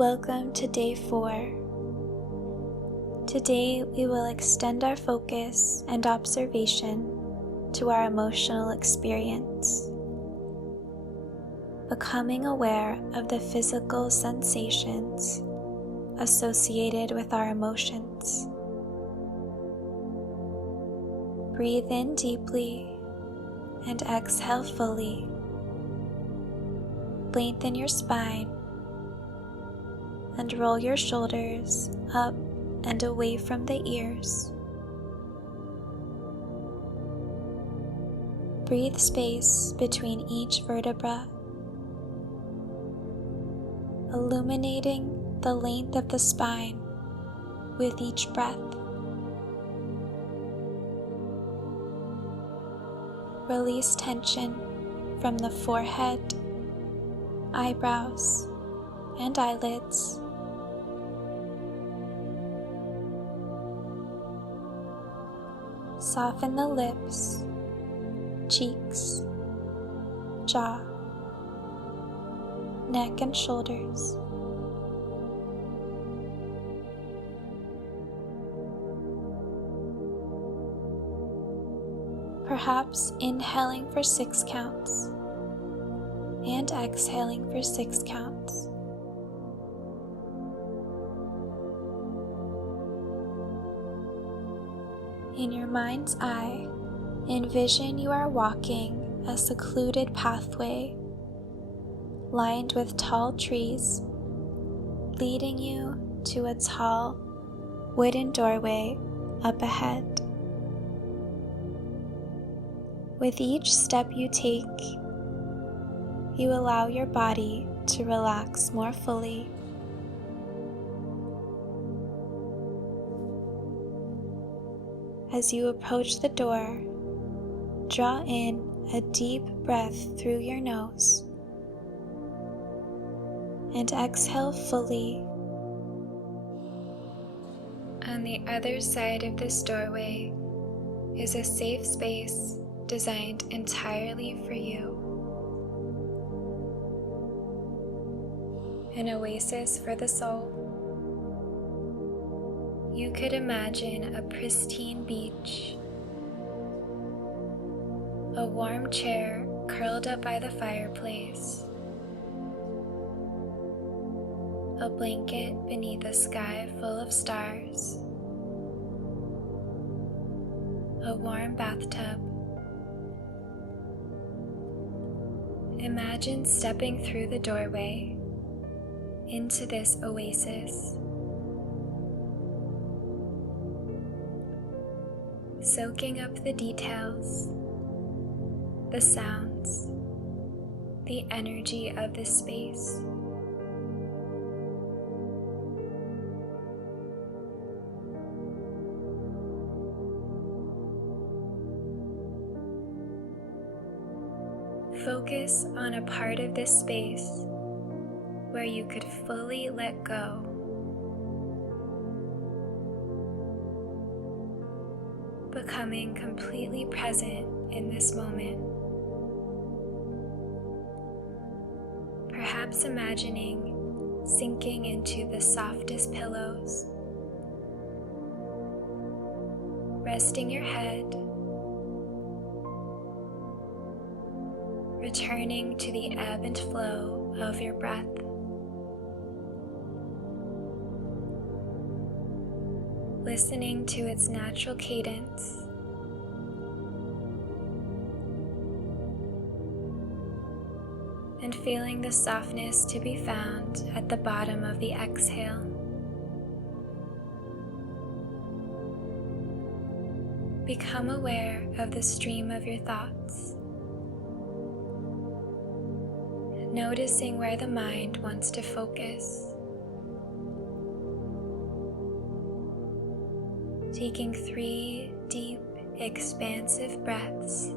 Welcome to day 4. Today we will extend our focus and observation to our emotional experience, becoming aware of the physical sensations associated with our emotions. Breathe in deeply and exhale fully. Lengthen your spine and roll your shoulders up and away from the ears. Breathe space between each vertebra, illuminating the length of the spine with each breath. Release tension from the forehead, eyebrows, and eyelids. Soften the lips, cheeks, jaw, neck, and shoulders. Perhaps inhaling for 6 counts and exhaling for 6 counts. In your mind's eye, envision you are walking a secluded pathway lined with tall trees, leading you to a tall wooden doorway up ahead. With each step you take, you allow your body to relax more fully. As you approach the door, draw in a deep breath through your nose and exhale fully. On the other side of this doorway is a safe space designed entirely for you. An oasis for the soul. You could imagine a pristine beach, a warm chair curled up by the fireplace, a blanket beneath a sky full of stars, a warm bathtub. Imagine stepping through the doorway into this oasis, soaking up the details, the sounds, the energy of this space. Focus on a part of this space where you could fully let go. Becoming completely present in this moment. Perhaps imagining sinking into the softest pillows, resting your head, returning to the ebb and flow of your breath. Listening to its natural cadence, and feeling the softness to be found at the bottom of the exhale. Become aware of the stream of your thoughts, noticing where the mind wants to focus. Taking 3 deep, expansive breaths.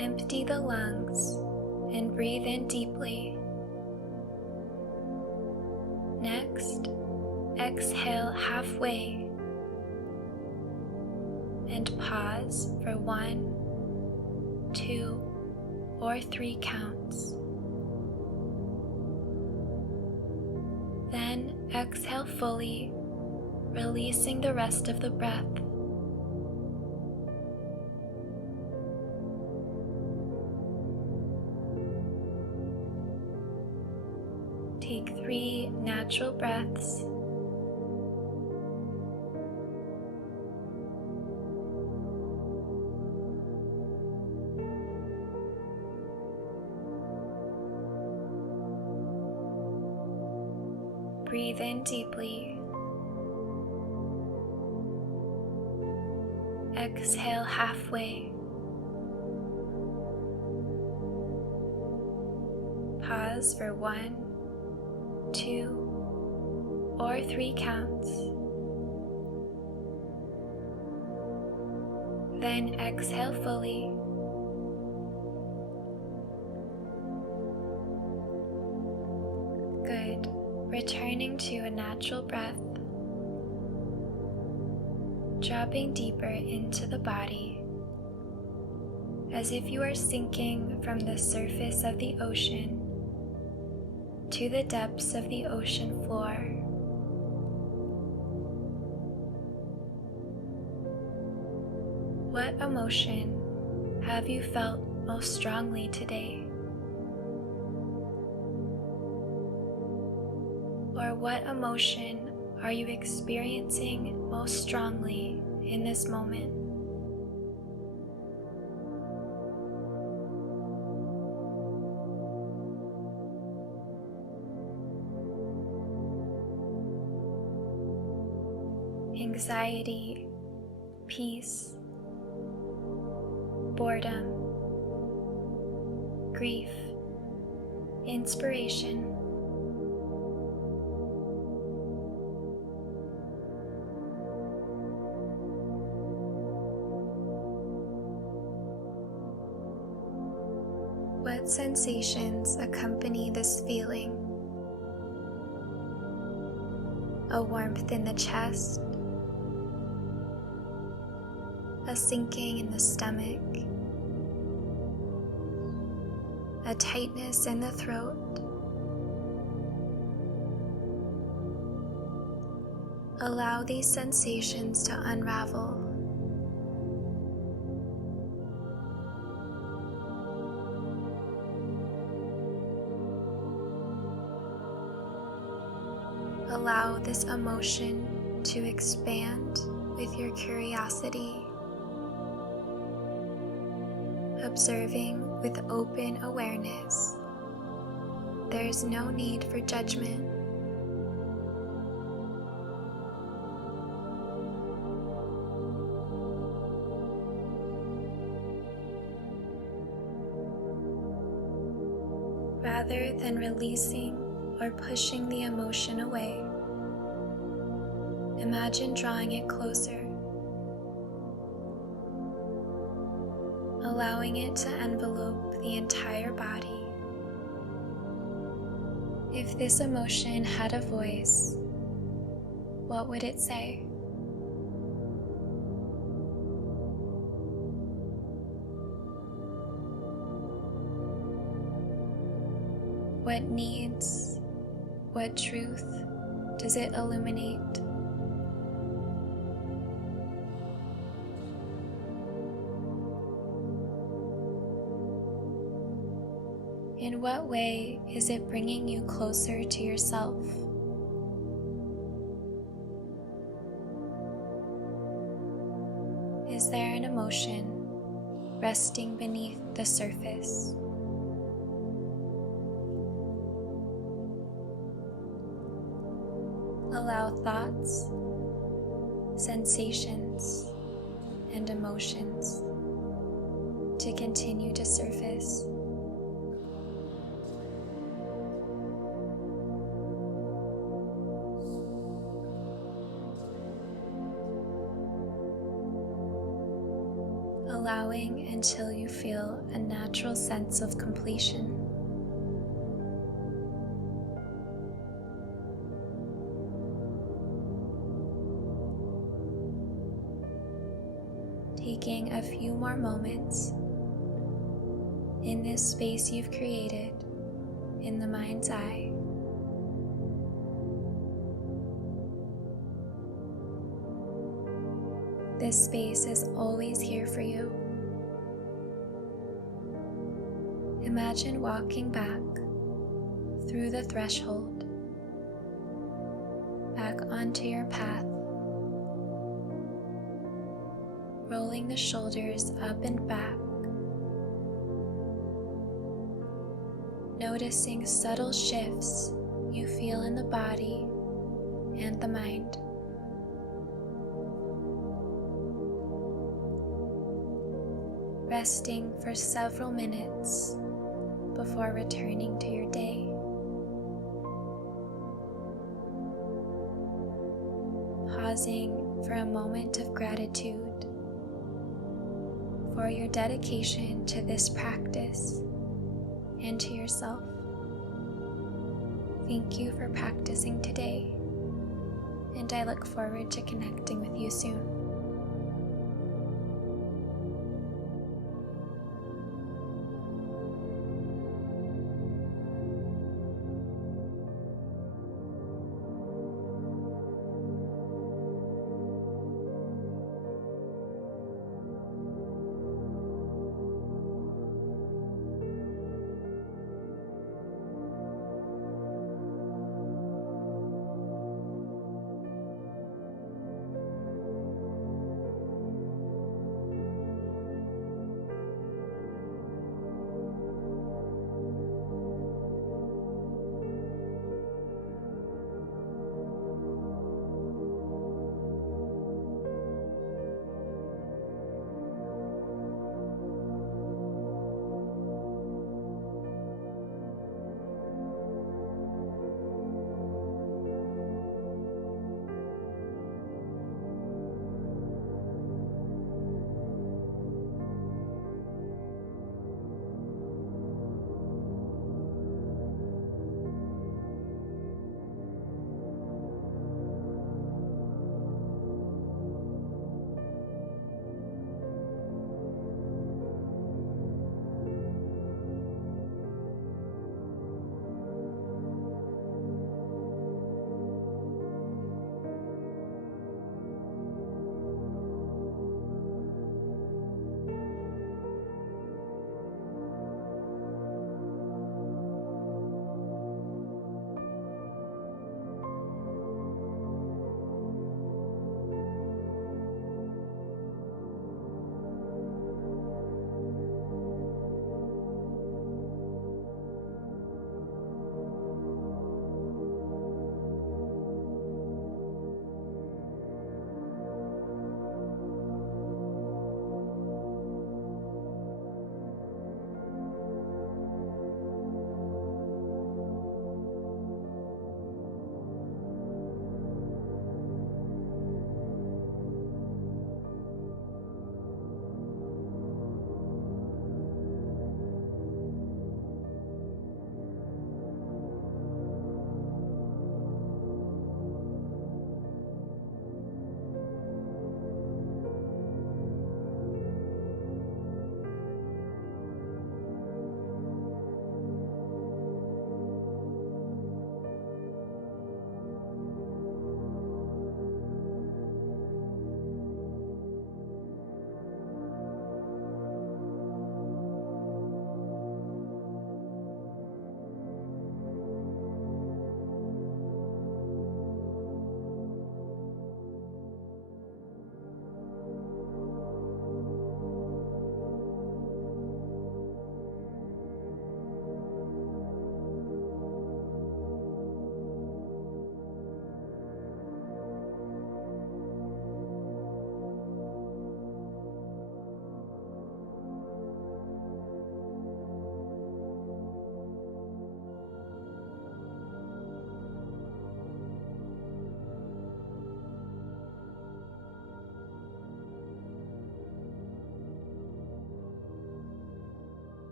empty the lungs and breathe in deeply. Next, exhale halfway and pause for 1, 2, or 3 counts. Then exhale fully, releasing the rest of the breath. Take 3 natural breaths. Breathe in deeply. Exhale halfway. Pause for 1, 2, or 3 counts. Then exhale fully. Good. Returning to a natural breath. Dropping deeper into the body, as if you are sinking from the surface of the ocean to the depths of the ocean floor. What emotion have you felt most strongly today? Or what emotion are you experiencing most strongly in this moment? Anxiety, peace, boredom, grief, inspiration. What sensations accompany this feeling? A warmth in the chest, a sinking in the stomach, a tightness in the throat, allow these sensations to unravel. Allow this emotion to expand with your curiosity, observing with open awareness. There is no need for judgment. Rather than releasing or pushing the emotion away, imagine drawing it closer, allowing it to envelope the entire body. If this emotion had a voice, what would it say? What needs, what truth does it illuminate? In what way is it bringing you closer to yourself? Is there an emotion resting beneath the surface? Allow thoughts, sensations, and emotions to continue to surface. allowing until you feel a natural sense of completion. Taking a few more moments in this space you've created in the mind's eye. This space is always here for you. Imagine walking back through the threshold, back onto your path, rolling the shoulders up and back, noticing subtle shifts you feel in the body and the mind. Resting for several minutes before returning to your day. Pausing for a moment of gratitude for your dedication to this practice and to yourself. Thank you for practicing today, and I look forward to connecting with you soon.